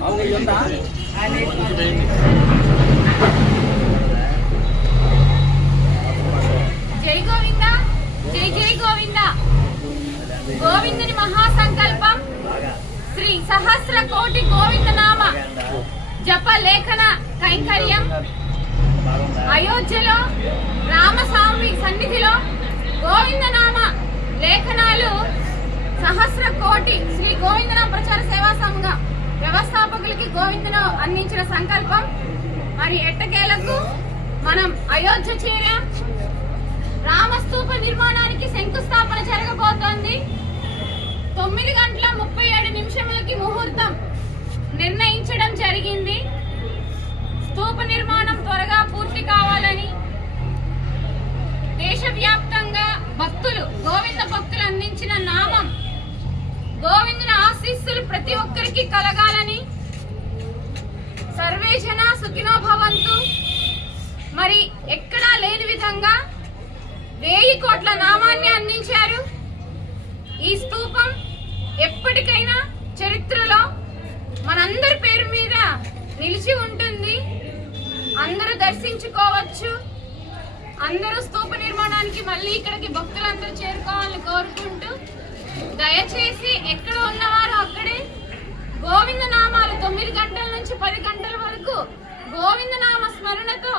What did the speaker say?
జై గోవింద, జై జై గోవింద. గోవిందుని మహాసంకల్పం శ్రీ సహస్ర కోటి గోవింద నామ జప లేఖన కైంకర్యం అయోధ్యలో రామస్వామి సన్నిధిలో గోవిందనామ లేఖనాలు సహస్ర కోటి శ్రీ గోవిందనామ ప్రచార సేవా సంఘం వ్యవస్థాపకులకి గోవిందను అందించిన సంకల్పం. మరి ఎట్టకేలకు మనం అయోధ్య చేరాం. రామస్తూప నిర్మాణానికి శంకుస్థాపన జరగబోతోంది. 9:37 ముహూర్తం నిర్ణయించడం జరిగింది. స్తూప నిర్మాణం త్వరగా పూర్తి కావాలని దేశవ్యాప్తంగా భక్తులు గోవింద భక్తులు అందించిన నామం గోవిందుని ఆశీస్సులు ప్రతి ఒక్కరికి కలగాలని సర్వే జన సుఖినో భవంతు. మరి ఎక్కడా లేని విధంగా 1000 కోట్ల నామాన్ని అందించారు. ఈ స్తూపం ఎప్పటికైనా చరిత్రలో మనందరి పేరు మీద నిలిచి ఉంటుంది. అందరూ దర్శించుకోవచ్చు. అందరూ స్తూప నిర్మాణానికి మళ్ళీ ఇక్కడికి భక్తులందరూ చేరుకోవాలని కోరుకుంటూ, దయచేసి ఎక్కడ ఉన్నవారు అక్కడే గోవింద నామాలు 9 గంటల నుంచి 10 గంటల వరకు గోవింద నామ స్మరణతో